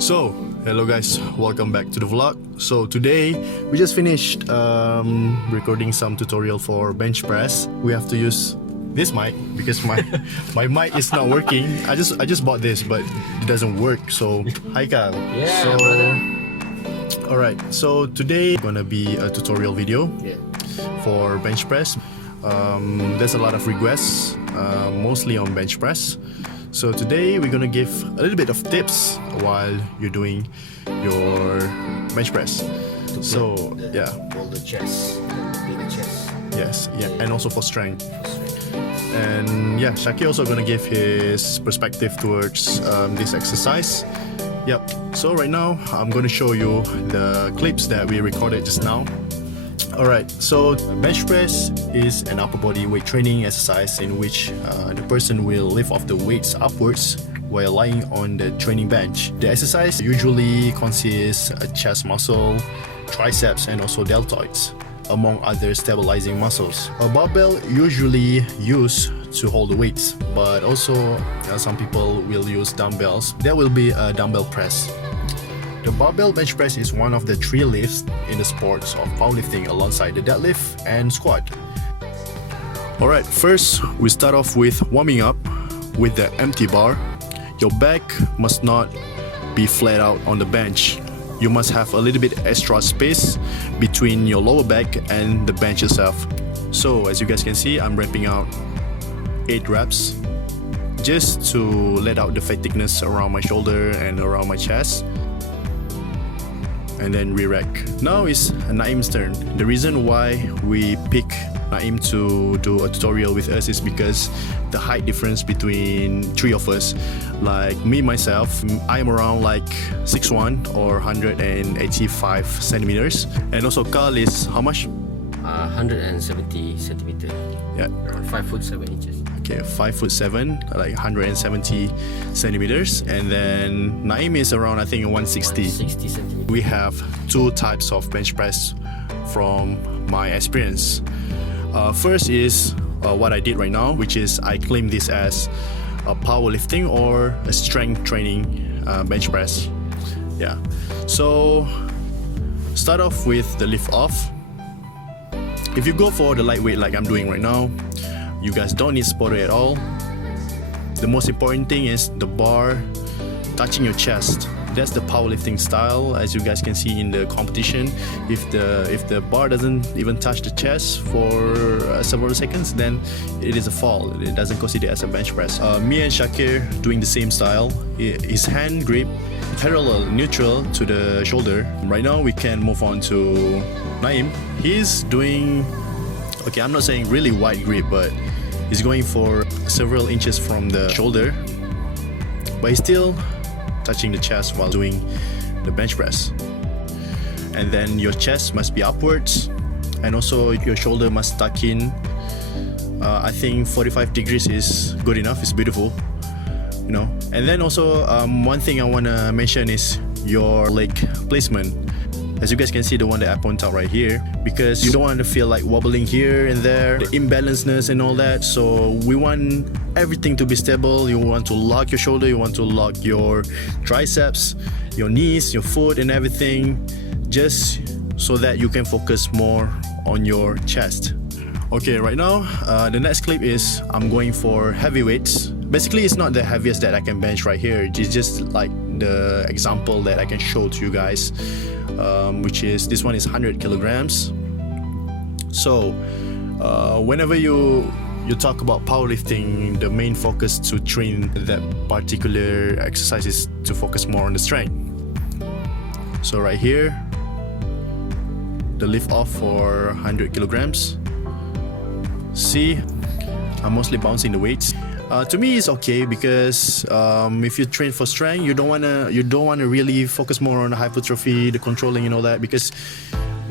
So, hello guys, welcome back to the vlog. So today, we just finished recording some tutorial for bench press. We have to use this mic because my mic is not working. I just bought this, but it doesn't work. So, hi Kyle. Yeah, so, brother. Alright, so today gonna be a tutorial video for bench press. There's a lot of requests, mostly on bench press. So today we're gonna give a little bit of tips while you're doing your bench press. So Hold the chest, bigger chest. yes, and also for strength. And yeah, Shaki also gonna give his perspective towards this exercise. Yep. So right now I'm gonna show you the clips that we recorded just now. Alright, so bench press is an upper body weight training exercise in which the person will lift off the weights upwards while lying on the training bench. The exercise usually consists a chest muscle, triceps and also deltoids, among other stabilizing muscles. A barbell usually used to hold the weights, but also some people will use dumbbells. There will be a dumbbell press. The barbell bench press is one of the three lifts in the sports of powerlifting alongside the deadlift and squat. Alright, first we start off with warming up with the empty bar. Your back must not be flat out on the bench. You must have a little bit extra space between your lower back and the bench itself. So as you guys can see, I'm ramping out 8 reps just to let out the fatigueness around my shoulder and around my chest. And then re-rack. Now is Naim's turn. The reason why we pick Naim to do a tutorial with us is because the height difference between three of us. Like me myself, I'm around like 6'1" or 185 centimeters. And also Carl is how much? 170 centimeter. Yeah. Around 5'7" Okay, 5'7", like 170 centimeters, and then Naim is around I think 160. 160 centimeters. We have two types of bench press from my experience. First is what I did right now, which is I claim this as a powerlifting or a strength training bench press. Yeah. So start off with the lift off. If you go for the lightweight like I'm doing right now, you guys don't need spotter at all. The most important thing is the bar touching your chest. That's the powerlifting style, as you guys can see in the competition. If the bar doesn't even touch the chest for several seconds, then it is a fall. It doesn't consider as a bench press. Me and Shakir doing the same style. His hand grip parallel, neutral to the shoulder. Right now we can move on to Naim. He's doing, okay, I'm not saying really wide grip, but he's going for several inches from the shoulder, but he's still touching the chest while doing the bench press. And then your chest must be upwards, and also your shoulder must tuck in. I think 45 degrees is good enough. It's beautiful, you know. And then also one thing I want to mention is your leg placement. As you guys can see, the one that I point out right here, because you don't want to feel like wobbling here and there, the imbalanceness and all that. So we want everything to be stable. You want to lock your shoulder, you want to lock your triceps, your knees, your foot and everything, just so that you can focus more on your chest. Okay, right now the next clip is I'm going for heavy weights. Basically it's not the heaviest that I can bench right here, it's just like the example that I can show to you guys, which is this one is 100 kilograms. So whenever you talk about powerlifting, the main focus to train that particular exercise is to focus more on the strength. So right here, the lift off for 100 kilograms. See, I'm mostly bouncing the weights. To me, it's okay because if you train for strength, you don't wanna really focus more on the hypertrophy, the controlling, and all that, because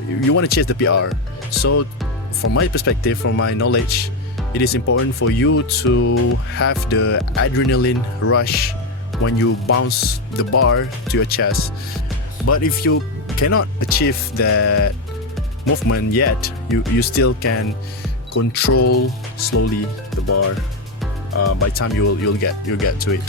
you want to chase the PR. So, from my perspective, from my knowledge, it is important for you to have the adrenaline rush when you bounce the bar to your chest. But if you cannot achieve that movement yet, you still can control slowly the bar. By the time you'll get to it.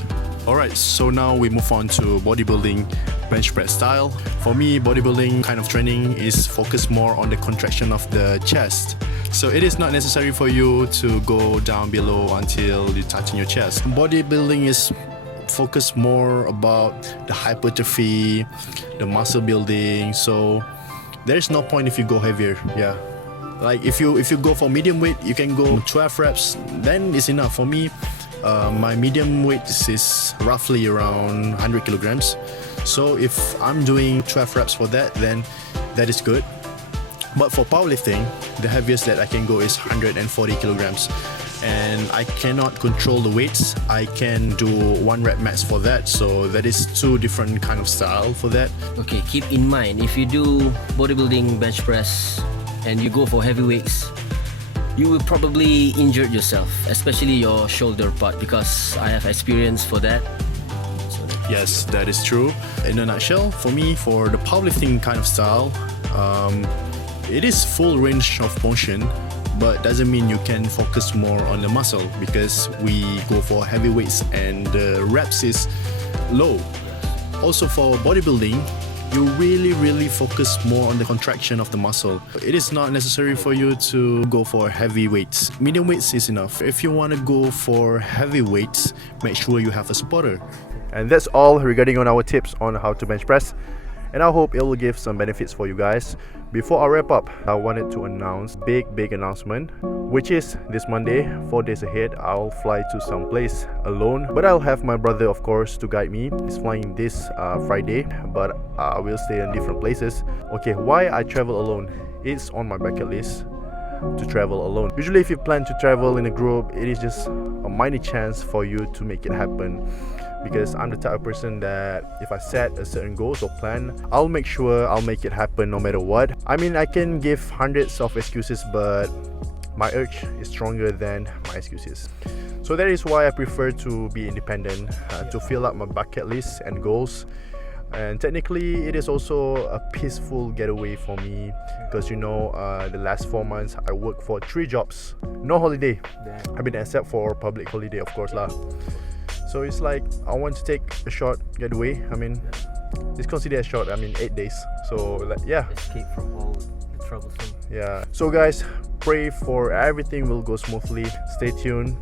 Alright, so now we move on to bodybuilding bench press style. For me, bodybuilding kind of training is focused more on the contraction of the chest. So it is not necessary for you to go down below until you touch your chest. Bodybuilding is focused more about the hypertrophy, the muscle building. So there is no point if you go heavier. Yeah. Like if you go for medium weight, you can go 12 reps, then it's enough. For me, my medium weight is roughly around 100 kilograms. So if I'm doing 12 reps for that, then that is good. But for powerlifting, the heaviest that I can go is 140 kilograms. And I cannot control the weights. I can do 1 rep max for that. So that is 2 different kind of style for that. Okay, keep in mind, if you do bodybuilding bench press and you go for heavy weights, you will probably injure yourself, especially your shoulder part, because I have experience for that. Yes, that is true. In a nutshell, for me, for the powerlifting kind of style, it is full range of motion, but doesn't mean you can focus more on the muscle, because we go for heavy weights and the reps is low. Also for bodybuilding, you really focus more on the contraction of the muscle. It is not necessary for you to go for heavy weights. Medium weights is enough. If you want to go for heavy weights, make sure you have a spotter. And that's all regarding on our tips on how to bench press. And I hope it will give some benefits for you guys. Before I wrap up, I wanted to announce big announcement, which is this Monday, 4 days ahead, I'll fly to some place alone. But I'll have my brother, of course, to guide me. He's flying this Friday, but I will stay in different places. Okay, why I travel alone? It's on my bucket list to travel alone. Usually if you plan to travel in a group, it is just a minor chance for you to make it happen. Because I'm the type of person that if I set a certain goals or plan, I'll make sure I'll make it happen no matter what. I mean, I can give hundreds of excuses, but my urge is stronger than my excuses. So that is why I prefer to be independent, to fill up my bucket list and goals. And technically it is also a peaceful getaway for me, because you know, the last 4 months I worked for 3 jobs, no holiday. I mean, except for public holiday, of course lah. So it's like I want to take a short getaway. I mean, it's considered a short. I mean, 8 days. So like, yeah. Escape from all the troublesome. Yeah. So guys, pray for everything will go smoothly. Stay tuned,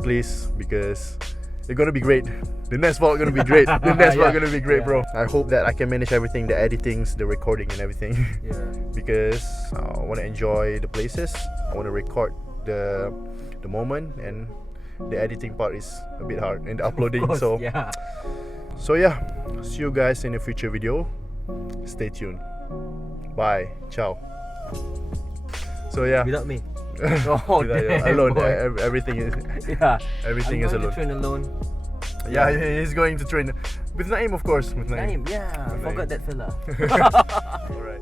please, because it's gonna be great. The next vlog gonna be great. The next vlog gonna be great, bro. I hope that I can manage everything, the editings, the recording, and everything. Yeah. Because I want to enjoy the places. I want to record the moment, and the editing part is a bit hard, and the uploading. Course, so yeah. So yeah, see you guys in a future video. Stay tuned. Bye. Ciao. So yeah. Without me. Alone. Boy. Everything is. Yeah. Everything I'm is going alone. to train alone. Yeah, he's going to train with Naeem, of course. With Naeem, yeah. With Forgot Naeem. that fella. Alright.